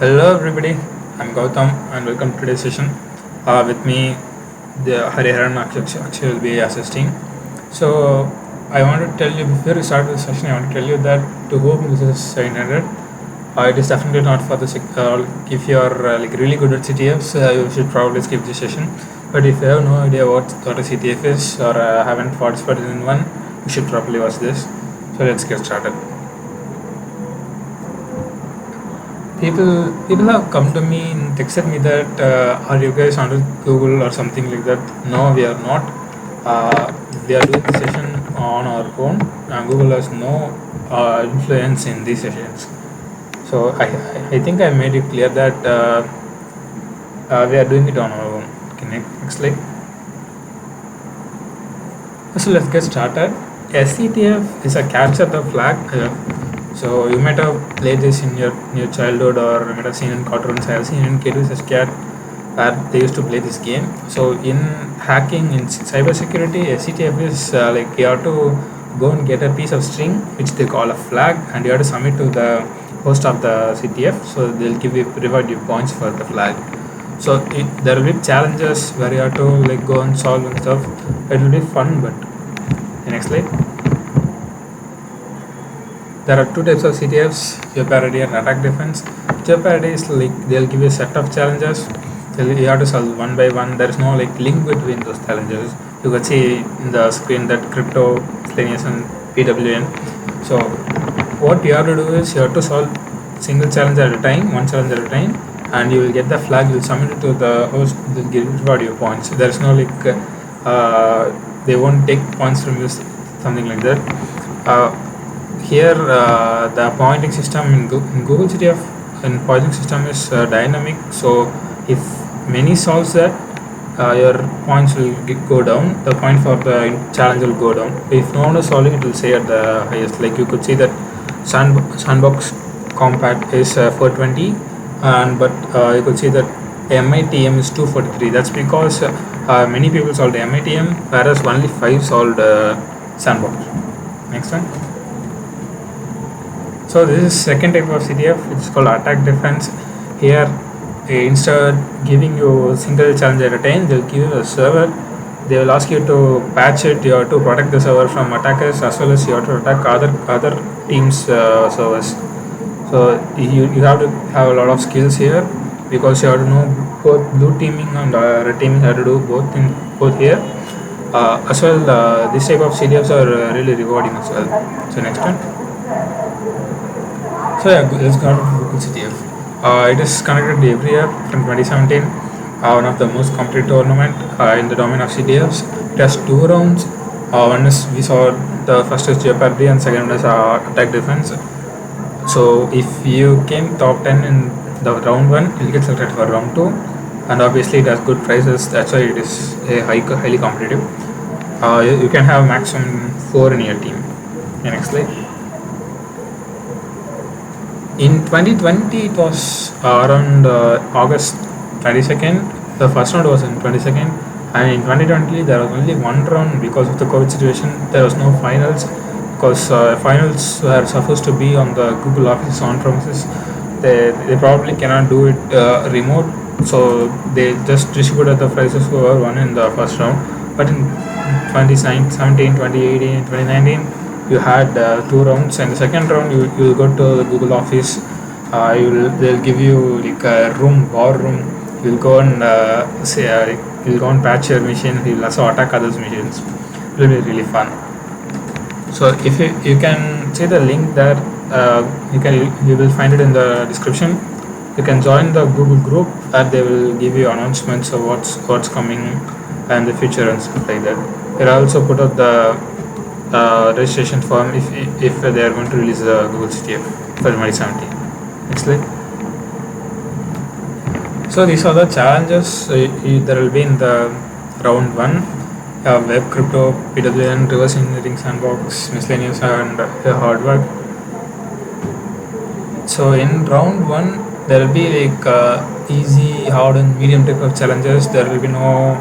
Hello everybody, I'm Gautam and welcome to today's session. With me, the Hariharan Akshay will be assisting. So I want to tell you before we start the session, I want to tell you that to whom this is intended. It is definitely not for the if you are like really good at CTFs, you should probably skip this session. But if you have no idea what a CTF is or haven't participated in one, you should probably watch this. So let's get started. People have come to me and texted me that are you guys under Google or something like that. No, we are not. We are doing the session on our own. Google has no influence in these sessions. So I think I made it clear that we are doing it on our own. Okay, next slide. So let's get started. SCTF is a capture the flag. So you might have played this in your childhood, or you might have seen in cartoons. I have seen in kids as cat where they used to play this game. So in hacking, in cybersecurity, SCTF is like you have to go and get a piece of string which they call a flag, and you have to submit to the host of the CTF. So they'll reward you points for the flag. So there will be challenges where you have to like go and solve and stuff. It will be fun, but next slide. There are two types of CTFs, jeopardy and attack defense. Jeopardy is like they'll give you a set of challenges. You have to solve one by one. There is no like link between those challenges. You can see in the screen that crypto, miscellaneous and PWN. So what you have to do is you have to solve single challenge at a time, one challenge at a time, and you will get the flag. You will submit it to the host. They'll give you points. There is no like they won't take points from you, something like that. Here the pointing system in Google CTF and pointing system is dynamic. So if many solves that, your points will go down. The point for the challenge will go down. If no one is solving, it will say at the highest. Like you could see that sandbox compact is 420, and but you could see that MITM is 243. That's because many people solved MITM, whereas only 5 solved sandbox. Next one. So this is second type of CTF, which is called attack defense. Here, instead of giving you a single challenge at a time, they'll give you a server. They will ask you to patch it. You have to protect the server from attackers, as well as you have to attack other teams' servers. So you have to have a lot of skills here, because you have to know both blue teaming and red teaming. You have to do both here. As well, this type of CTFs are really rewarding as well. So next one. So yeah, let's go to Google CTF. It is conducted every year from 2017. One of the most competitive tournament in the domain of CTFs. It has 2 rounds. One is we saw the first is jeopardy and second is attack defense. So if you came top 10 in the round 1, you'll get selected for round 2, and obviously it has good prizes. That's why it is a highly competitive. You can have maximum 4 in your team. Next slide. In 2020, it was around August 22nd. The first round was in 22nd, and in 2020 there was only one round because of the COVID situation. There was no finals because finals were supposed to be on the Google Office on premises. They probably cannot do it remote, so they just distributed the prizes who were won in the first round. But in 2017, 2018, 2019. You had 2 rounds, and the second round you will go to the Google Office. They'll give you like a war room. You'll go and you'll go and patch your machine. You'll also attack others' machines. It will be really fun. So if you can see the link there, you will find it in the description. You can join the Google group, and they will give you announcements of what's coming and the future and stuff like that. They'll also put out the registration form if they are going to release the Google CTF for 2017. Next slide. So these are the challenges there will be in the round 1. Web, crypto, PWN, reverse engineering, sandbox, miscellaneous, and hard work. So in round 1, there will be like easy, hard, and medium type of challenges. There will be no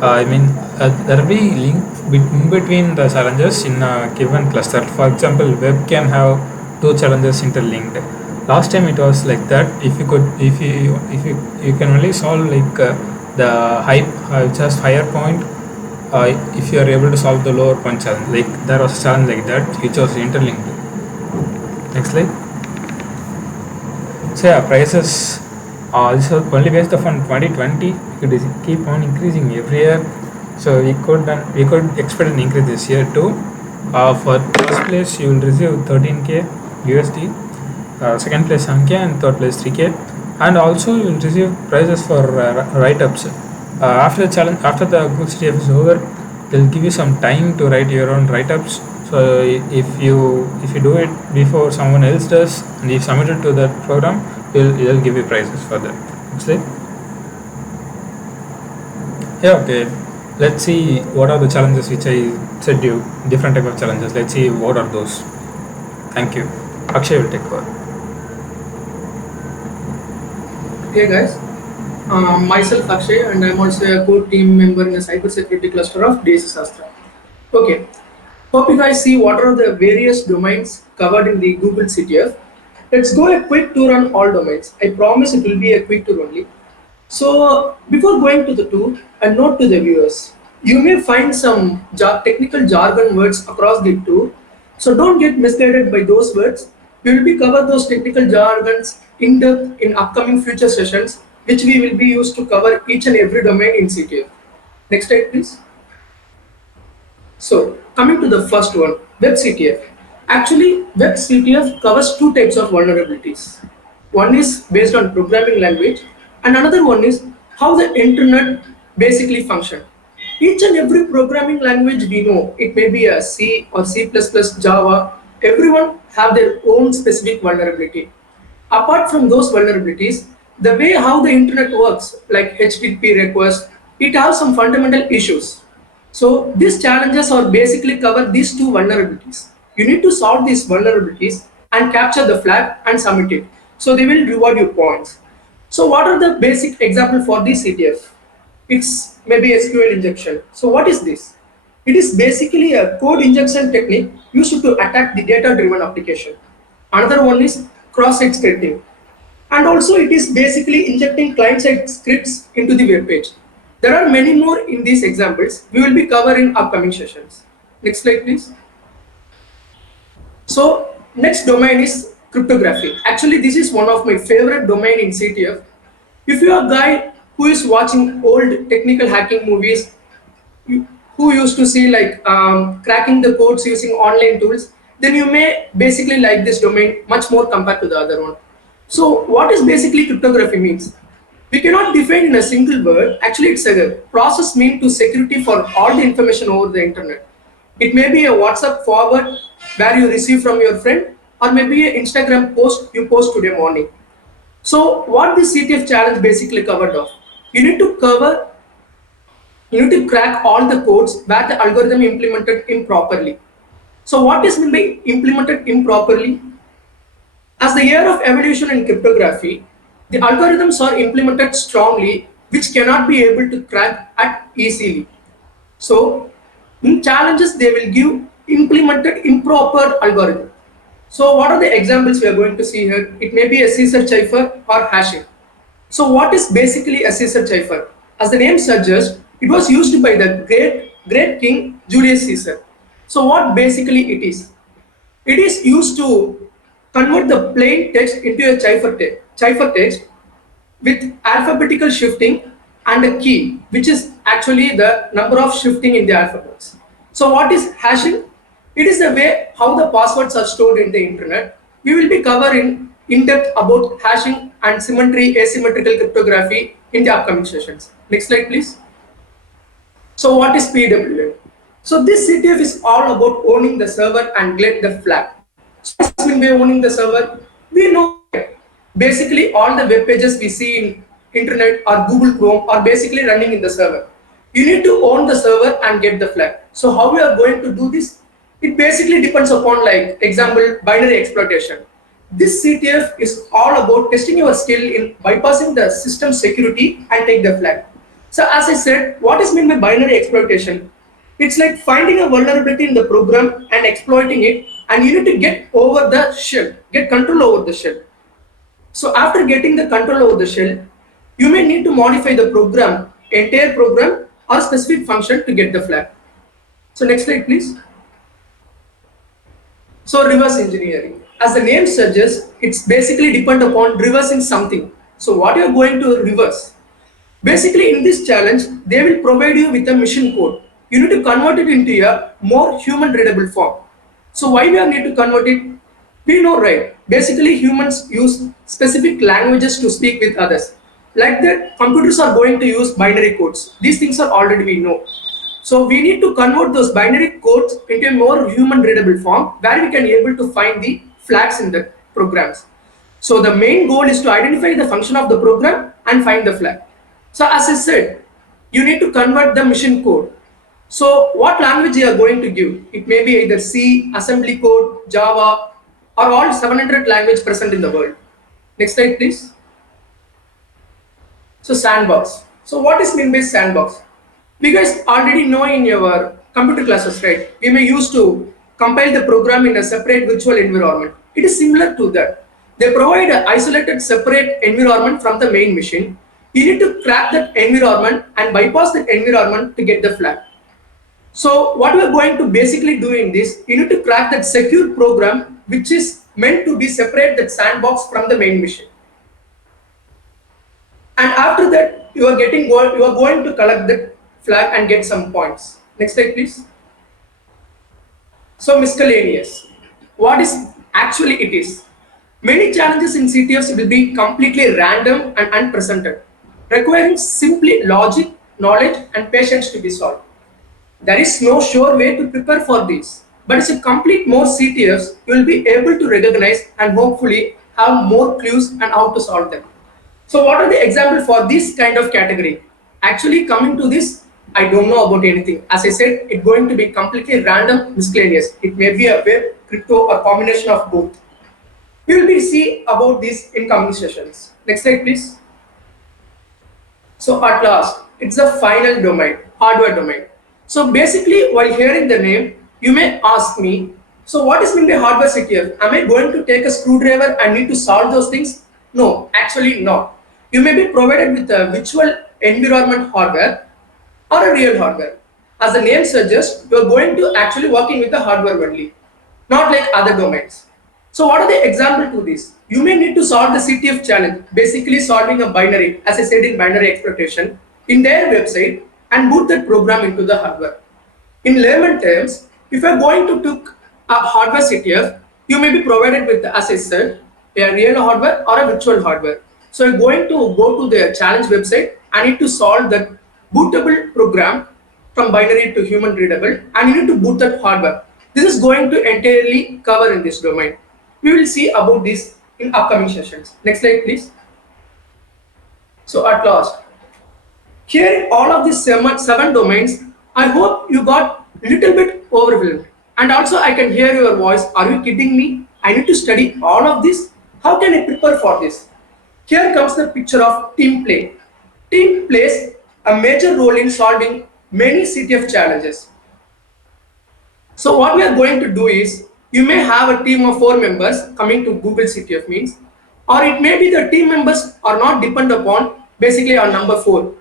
there will be link in between the challenges in a given cluster. For example, web can have 2 challenges interlinked. Last time it was like that. If you can only solve like the high just higher point, if you are able to solve the lower point challenge, like there was a challenge like that which was interlinked. Next slide. So yeah, prices this was only based upon 2020. It is keep on increasing every year. So we could expect an increase this year too. For first place, you will receive 13k USD. Second place 7k and third place 3k. And also you will receive prizes for write-ups. After the challenge, after the good CTF is over, they'll give you some time to write your own write-ups. So if you do it before someone else does and you submit it to that program, they'll give you prizes for that. Next slide. Yeah, okay. Let's see what are the challenges which I said you, different type of challenges. Let's see what are those. Thank you. Akshay will take over. Hey guys, myself Akshay and I'm also a core team member in the cybersecurity cluster of DSC SASTRA. Okay, hope you guys see what are the various domains covered in the Google CTF. Let's go a quick tour on all domains. I promise it will be a quick tour only. So before going to the tour, a note to the viewers. You may find some technical jargon words across the tour. So don't get misguided by those words. We will be cover those technical jargons in depth in upcoming future sessions, which we will be used to cover each and every domain in CTF. Next slide, please. So, coming to the first one, Web CTF. Actually, Web CTF covers two types of vulnerabilities. One is based on programming language, and another one is how the internet basically functions. Each and every programming language we know, it may be a C or C++, Java, everyone have their own specific vulnerability. Apart from those vulnerabilities, the way how the internet works, like HTTP request, it has some fundamental issues. So these challenges are basically cover these two vulnerabilities. You need to solve these vulnerabilities and capture the flag and submit it. So they will reward you points. So what are the basic example for this CTF? It's maybe SQL injection. So what is this? It is basically a code injection technique used to attack the data-driven application. Another one is cross-site scripting. And also it is basically injecting client-side scripts into the web page. There are many more in these examples. We will be covering upcoming sessions. Next slide, please. So next domain is cryptography. Actually, this is one of my favorite domain in CTF. If you are a guy who is watching old technical hacking movies, who used to see like cracking the codes using online tools, then you may basically like this domain much more compared to the other one. So what is basically cryptography means? We cannot define in a single word. Actually, it's a process meant to security for all the information over the internet. It may be a WhatsApp forward where you receive from your friend, or maybe an Instagram post you post today morning. So what this CTF challenge basically covered of? You need to cover, you need to crack all the codes where the algorithm implemented improperly. So what is meant by implemented improperly? As the year of evolution in cryptography, the algorithms are implemented strongly, which cannot be able to crack at easily. So in challenges, they will give implemented improper algorithm. So what are the examples we are going to see here? It may be a Caesar cipher or hashing. So what is basically a Caesar cipher? As the name suggests, it was used by the great king Julius Caesar. So what basically it is? It is used to convert the plain text into a cipher text with alphabetical shifting and a key, which is actually the number of shifting in the alphabets. So what is hashing? It is the way how the passwords are stored in the internet. We will be covering in depth about hashing and symmetry, asymmetrical cryptography in the upcoming sessions. Next slide, please. So what is PWM? So this CTF is all about owning the server and get the flag. So what does mean by owning the server? We know basically all the web pages we see in internet or Google Chrome are basically running in the server. You need to own the server and get the flag. So how we are going to do this? It basically depends upon, like example, binary exploitation. This CTF is all about testing your skill in bypassing the system security and take the flag. So as I said, what is meant by binary exploitation? It's like finding a vulnerability in the program and exploiting it, and you need to get over the shell, get control over the shell. So after getting the control over the shell, you may need to modify the program, entire program or specific function to get the flag. So next slide please. So reverse engineering. As the name suggests, it's basically depend upon reversing something. So what you are going to reverse? Basically in this challenge, they will provide you with a mission code. You need to convert it into a more human readable form. So why we need to convert it? We know, right? Basically humans use specific languages to speak with others. Like that, computers are going to use binary codes. These things are already we know. So we need to convert those binary codes into a more human readable form where we can able to find the flags in the programs. So the main goal is to identify the function of the program and find the flag. So as I said, you need to convert the mission code. So what language you are going to give? It may be either C, assembly code, Java, or all 700 language present in the world. Next slide please. So sandbox. So what is meant by sandbox? You guys already know in your computer classes, right? We may use to compile the program in a separate virtual environment. It is similar to that. They provide an isolated separate environment from the main machine. You need to crack that environment and bypass that environment to get the flag. So what we are going to basically do in this, you need to crack that secure program which is meant to be separate that sandbox from the main machine. And after that you are going to collect the flag and get some points. Next slide please. So miscellaneous, what is actually it is, many challenges in CTFs will be completely random and unprecedented, requiring simply logic, knowledge and patience to be solved. There is no sure way to prepare for this, but if you complete more CTFs, you will be able to recognize and hopefully have more clues and how to solve them. So what are the examples for this kind of category? Actually coming to this, I don't know about anything. As I said, it's going to be completely random miscellaneous. It may be a web, crypto or combination of both. We will be see about this in coming sessions. Next slide please. So at last, it's the final domain, hardware domain. So basically while hearing the name, you may ask me, so what is meant by hardware CTF? Am I going to take a screwdriver and need to solve those things? No, actually not. You may be provided with a virtual environment hardware or a real hardware. As the name suggests, you are going to actually working with the hardware only, not like other domains. So what are the example to this? You may need to solve the CTF challenge, basically solving a binary, as I said in binary exploitation, in their website and boot that program into the hardware. In layman terms, if you are going to took a hardware CTF, you may be provided with, as I said, a real hardware or a virtual hardware. So you're going to go to their challenge website and need to solve that bootable program from binary to human readable and you need to boot that hardware. This is going to entirely cover in this domain. We will see about this in upcoming sessions. Next slide please. So at last, hearing all of these seven domains, I hope you got a little bit overwhelmed. And also I can hear your voice, are you kidding me? I need to study all of this? How can I prepare for this? Here comes the picture of team play. Team plays a major role in solving many CTF challenges. So what we are going to do is, you may have a team of 4 members coming to Google CTF means, or it may be the team members are not depend upon basically on number 4.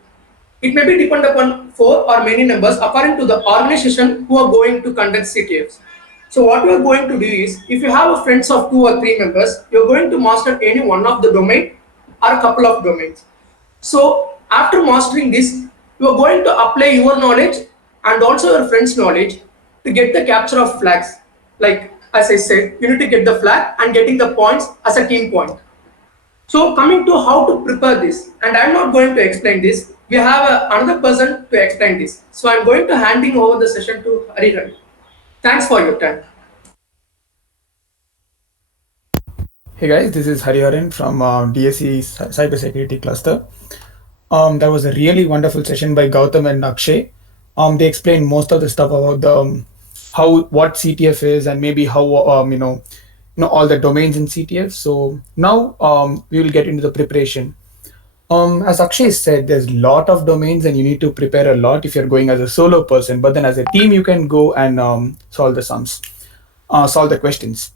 It may be depend upon 4 or many numbers according to the organization who are going to conduct CTFs. So what we are going to do is, if you have a friends of 2 or 3 members, you are going to master any one of the domain or a couple of domains. So after mastering this, you are going to apply your knowledge and also your friends' knowledge to get the capture of flags. Like as I said, you need to get the flag and getting the points as a team point. So coming to how to prepare this, and I'm not going to explain this. We have another person to explain this. So I'm going to handing over the session to Harihan. Thanks for your time. Hey guys, this is Hariharan from DSC Cybersecurity Cluster. That was a really wonderful session by Gautam and Akshay. They explained most of the stuff about the what CTF is and maybe how all the domains in CTF. So now we will get into the preparation. As Akshay said, there's a lot of domains and you need to prepare a lot if you're going as a solo person. But then as a team, you can go and solve the questions.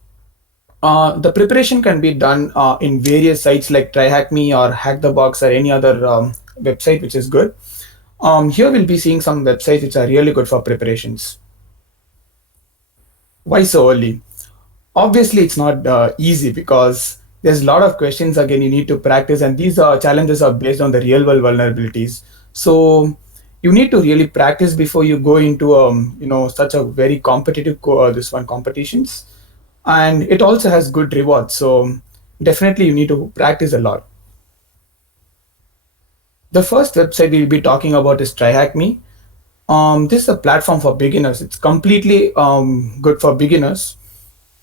The preparation can be done in various sites like TryHackMe or HackTheBox or any other website which is good. Here we'll be seeing some websites which are really good for preparations. Why so early? Obviously, it's not easy because there's a lot of questions again you need to practice, and these challenges are based on the real world vulnerabilities. So you need to really practice before you go into such a very competitive this one competitions, and it also has good rewards. So definitely you need to practice a lot. The first website we'll be talking about is TryHackMe. This is a platform for beginners. It's completely good for beginners.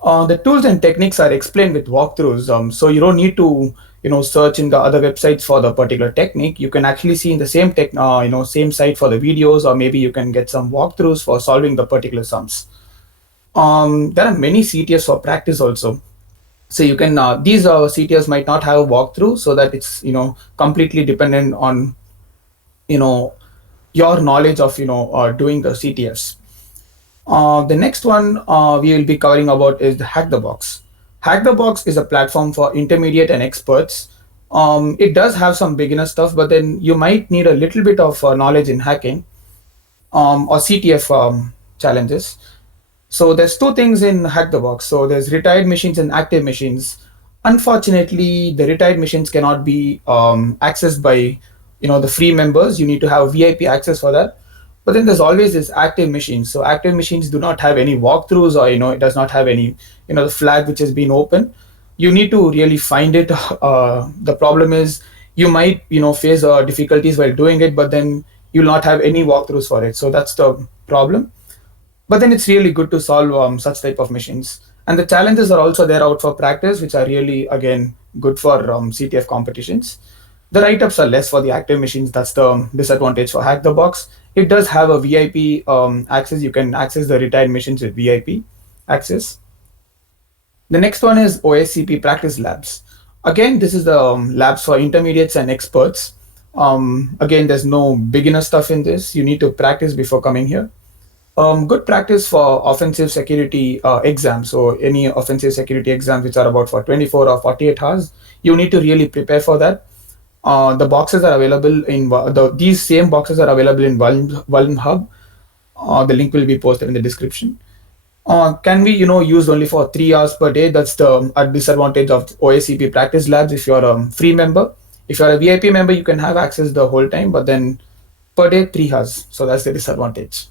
The tools and techniques are explained with walkthroughs, so you don't need to search in the other websites for the particular technique. You can actually see in the same site for the videos, or maybe you can get some walkthroughs for solving the particular sums. There are many CTFs for practice also. So you can these CTFs might not have walkthrough, so that it's completely dependent on you know your knowledge of doing the CTFs. The next one we will be covering about is the HackTheBox. HackTheBox is a platform for intermediate and experts. It does have some beginner stuff, but then you might need a little bit of knowledge in hacking or CTF challenges. So there's two things in HackTheBox. So there's retired machines and active machines. Unfortunately, the retired machines cannot be accessed by the free members. You need to have VIP access for that. But then there's always this active machines. So active machines do not have any walkthroughs, or it does not have any the flag which has been open. You need to really find it. The problem is you might face difficulties while doing it, but then you'll not have any walkthroughs for it. So that's the problem. But then it's really good to solve such type of machines. And the challenges are also there out for practice, which are really again good for CTF competitions. The write-ups are less for the active machines. That's the disadvantage for HackTheBox. It does have a VIP access. You can access the retired machines with VIP access. The next one is OSCP practice labs. Again, this is the labs for intermediates and experts. Again, there's no beginner stuff in this. You need to practice before coming here. Good practice for offensive security exams. So any offensive security exams which are about for 24 or 48 hours, you need to really prepare for that. The boxes are available in these same boxes are available in Vuln Hub. The link will be posted in the description. Can be used only for 3 hours per day. That's the disadvantage of OSCP practice labs. If you're a free member, if you're a VIP member, you can have access the whole time, but then per day 3 hours. So that's the disadvantage.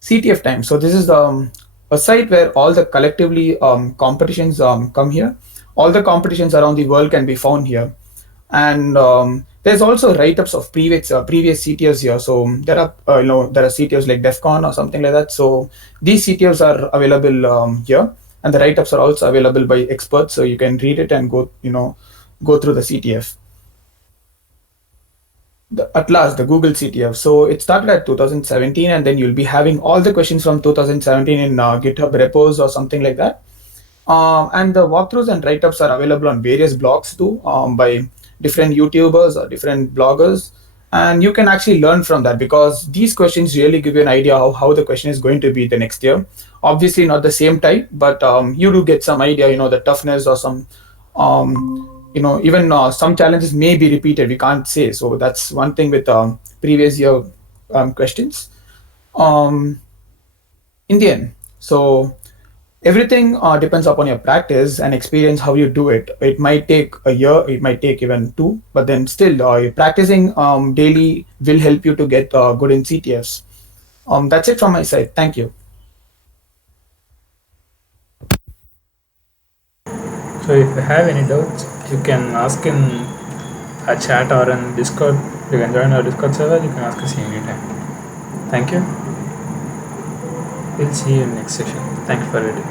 CTF Time. So this is a site where all the collectively competitions come here. All the competitions around the world can be found here, and there's also write-ups of previous CTFs here. So there are there are CTFs like DEFCON or something like that. So these CTFs are available here, and the write-ups are also available by experts. So you can read it and go through the CTF. At last, the Google CTF. So it started at 2017, and then you'll be having all the questions from 2017 in GitHub repos or something like that. And the walkthroughs and write-ups are available on various blogs too, by different YouTubers or different bloggers. And you can actually learn from that, because these questions really give you an idea of how the question is going to be the next year. Obviously not the same type, but you do get some idea, the toughness or some even some challenges may be repeated, we can't say. So that's one thing with previous year questions. In the end, so everything depends upon your practice and experience, how you do it. It might take a year, it might take even two, but then still practicing daily will help you to get good in CTFs. That's it from my side. Thank you. So if you have any doubts, you can ask in a chat or in Discord. You can join our Discord server. You can ask us anytime. Thank you. We'll see you in next session. Thank you for reading.